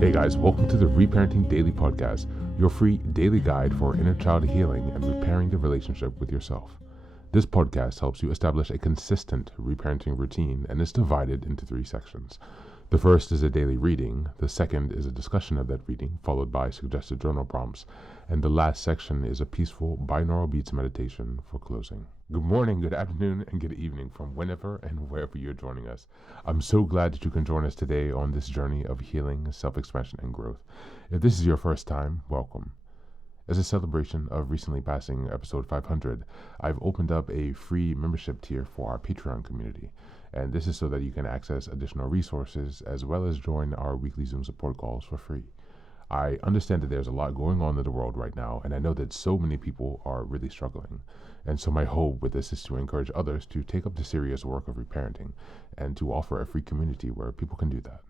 Hey guys, welcome to the Reparenting Daily podcast, your free daily guide for inner child healing and repairing the relationship with yourself. This podcast helps you establish a consistent reparenting routine and is divided into 3 sections. The first is a daily reading, the second is a discussion of that reading, followed by suggested journal prompts, and the last section is a peaceful binaural beats meditation for closing. Good morning, good afternoon, and good evening from whenever and wherever you're joining us. I'm so glad that you can join us today on this journey of healing, self-expansion, and growth. If this is your first time, welcome. As a celebration of recently passing episode 500, I've opened up a free membership tier for our Patreon community. And this is so that you can access additional resources as well as join our weekly Zoom support calls for free. I understand that there's a lot going on in the world right now, and I know that so many people are really struggling. And so my hope with this is to encourage others to take up the serious work of reparenting and to offer a free community where people can do that.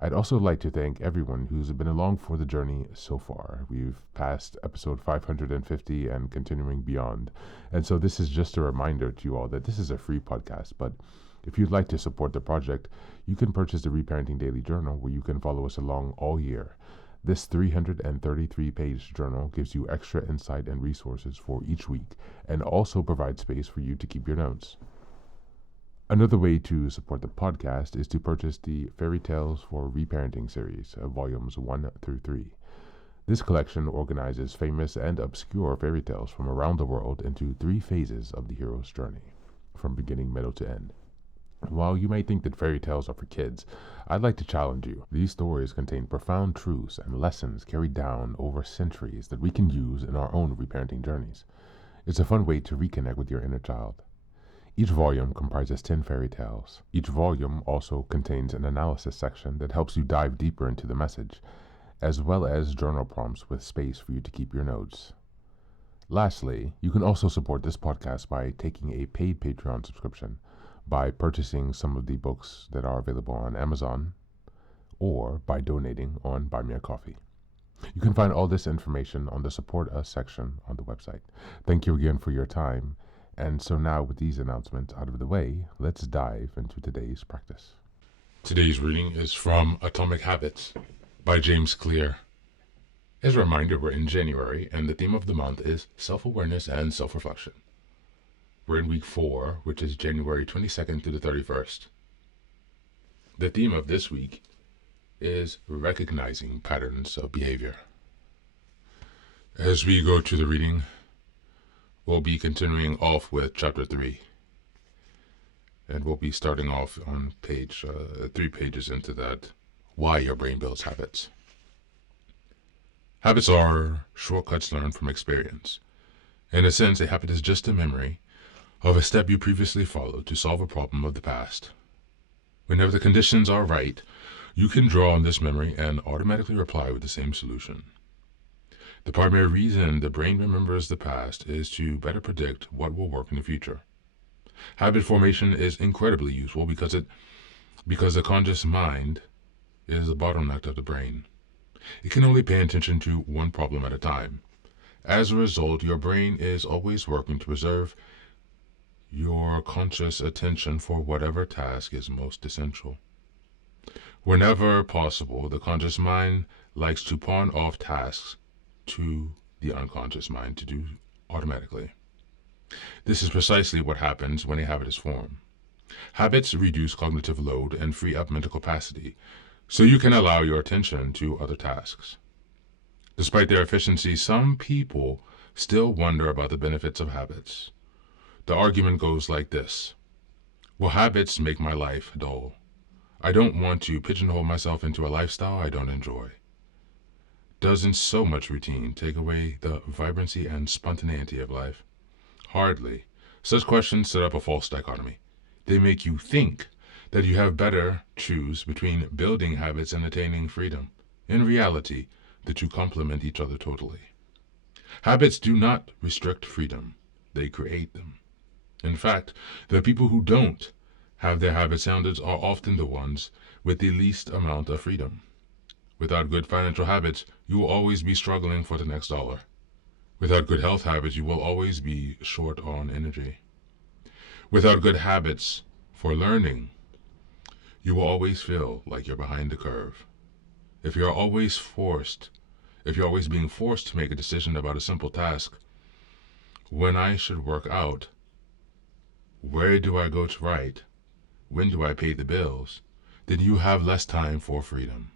I'd also like to thank everyone who's been along for the journey so far. We've passed episode 550 and continuing beyond. And so this is just a reminder to you all that this is a free podcast, but if you'd like to support the project, you can purchase the Reparenting Daily Journal where you can follow us along all year. This 333-page journal gives you extra insight and resources for each week and also provides space for you to keep your notes. Another way to support the podcast is to purchase the Fairy Tales for Reparenting series, volumes 1 through 3. This collection organizes famous and obscure fairy tales from around the world into 3 phases of the hero's journey, from beginning, middle, to end. While you may think that fairy tales are for kids, I'd like to challenge you. These stories contain profound truths and lessons carried down over centuries that we can use in our own reparenting journeys. It's a fun way to reconnect with your inner child. Each volume comprises 10 fairy tales. Each volume also contains an analysis section that helps you dive deeper into the message, as well as journal prompts with space for you to keep your notes. Lastly, you can also support this podcast by taking a paid Patreon subscription, by purchasing some of the books that are available on Amazon, or by donating on Buy Me a Coffee. You can find all this information on the Support Us section on the website. Thank you again for your time. And so now with these announcements out of the way, let's dive into today's practice. Today's reading is from Atomic Habits by James Clear. As a reminder, we're in January, and the theme of the month is self-awareness and self-reflection. We're in week 4, which is January 22nd through the 31st. The theme of this week is recognizing patterns of behavior. As we go to the reading, we'll be continuing off with chapter 3. And we'll be starting off on page 3 pages into that, Why Your Brain Builds Habits. Habits are shortcuts learned from experience. In a sense, a habit is just a memory of a step you previously followed to solve a problem of the past. Whenever the conditions are right, you can draw on this memory and automatically reply with the same solution. The primary reason the brain remembers the past is to better predict what will work in the future. Habit formation is incredibly useful because the conscious mind is the bottleneck of the brain. It can only pay attention to one problem at a time. As a result, your brain is always working to preserve your conscious attention for whatever task is most essential. Whenever possible, the conscious mind likes to pawn off tasks to the unconscious mind to do automatically. This is precisely what happens when a habit is formed. Habits reduce cognitive load and free up mental capacity, so you can allow your attention to other tasks. Despite their efficiency, some people still wonder about the benefits of habits. The argument goes like this: will habits make my life dull? I don't want to pigeonhole myself into a lifestyle I don't enjoy. Doesn't so much routine take away the vibrancy and spontaneity of life? Hardly. Such questions set up a false dichotomy. They make you think that you have better choose between building habits and attaining freedom. In reality, the two complement each other totally. Habits do not restrict freedom. They create them. In fact, the people who don't have their habit standards are often the ones with the least amount of freedom. Without good financial habits, you will always be struggling for the next dollar. Without good health habits, you will always be short on energy. Without good habits for learning, you will always feel like you're behind the curve. If you're always being forced to make a decision about a simple task, when I should work out, where do I go to write, when do I pay the bills, then you have less time for freedom.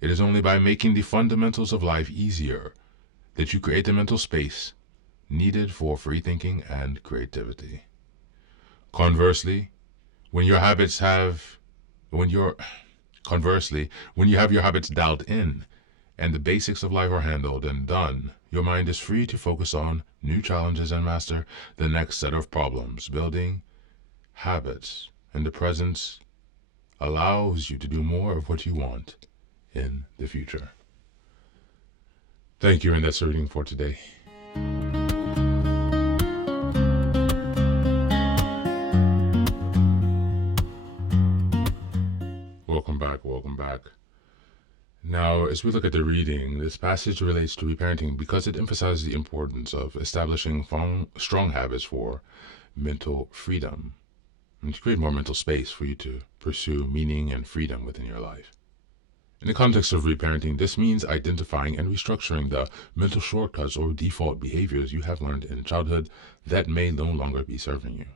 It is only by making the fundamentals of life easier that you create the mental space needed for free thinking and creativity. Conversely, when you have your habits dialed in and the basics of life are handled and done, your mind is free to focus on new challenges and master the next set of problems. Building habits in the present allows you to do more of what you want in the future. Thank you, and that's the reading for today. Welcome back. Now, as we look at the reading, this passage relates to reparenting because it emphasizes the importance of establishing strong habits for mental freedom and to create more mental space for you to pursue meaning and freedom within your life. In the context of reparenting, this means identifying and restructuring the mental shortcuts or default behaviors you have learned in childhood that may no longer be serving you.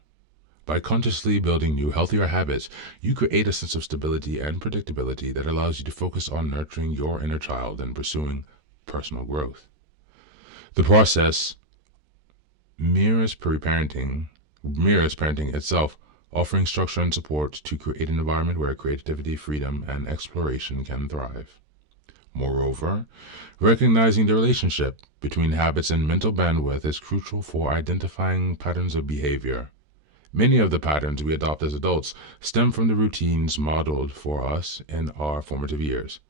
By consciously building new, healthier habits, you create a sense of stability and predictability that allows you to focus on nurturing your inner child and pursuing personal growth. The process mirrors parenting itself, offering structure and support to create an environment where creativity, freedom, and exploration can thrive. Moreover, recognizing the relationship between habits and mental bandwidth is crucial for identifying patterns of behavior. Many of the patterns we adopt as adults stem from the routines modeled for us in our formative years.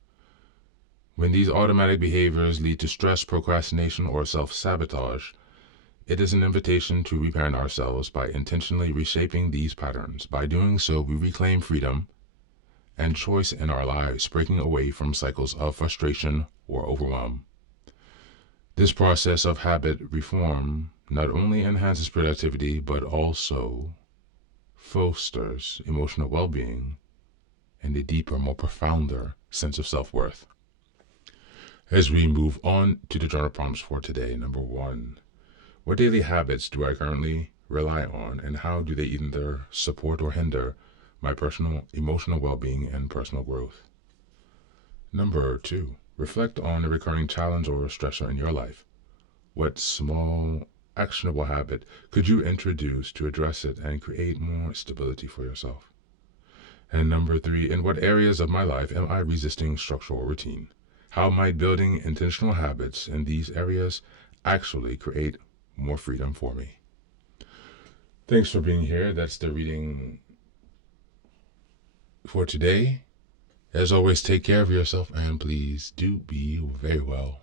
When these automatic behaviors lead to stress, procrastination, or self-sabotage, it is an invitation to reparent ourselves by intentionally reshaping these patterns. By doing so, we reclaim freedom and choice in our lives, breaking away from cycles of frustration or overwhelm. This process of habit reform not only enhances productivity, but also fosters emotional well-being and a deeper, more profounder sense of self-worth. As we move on to the journal prompts for today, number 1, what daily habits do I currently rely on, and how do they either support or hinder my personal emotional well-being and personal growth? Number 2, reflect on a recurring challenge or stressor in your life. What small, actionable habit could you introduce to address it and create more stability for yourself? And number 3, in what areas of my life am I resisting structure or routine? How might building intentional habits in these areas actually create more freedom for me? Thanks for being here. That's the reading for today. As always, take care of yourself and please do be very well.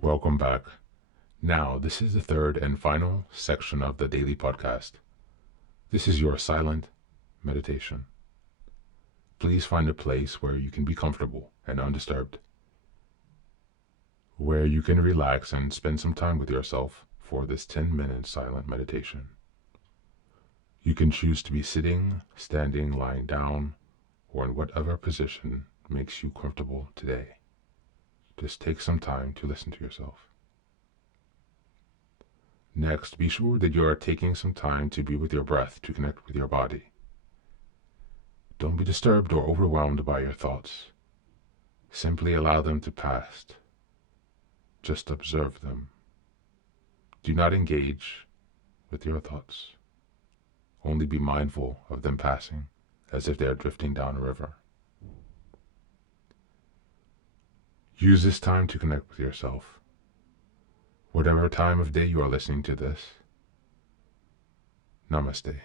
Welcome back. Now, this is the third and final section of the daily podcast. This is your silent meditation. Please find a place where you can be comfortable and undisturbed, where you can relax and spend some time with yourself for this 10-minute silent meditation. You can choose to be sitting, standing, lying down, or in whatever position makes you comfortable today. Just take some time to listen to yourself. Next, be sure that you are taking some time to be with your breath to connect with your body. Don't be disturbed or overwhelmed by your thoughts. Simply allow them to pass. Just observe them. Do not engage with your thoughts. Only be mindful of them passing as if they are drifting down a river. Use this time to connect with yourself. Whatever time of day you are listening to this, Namaste.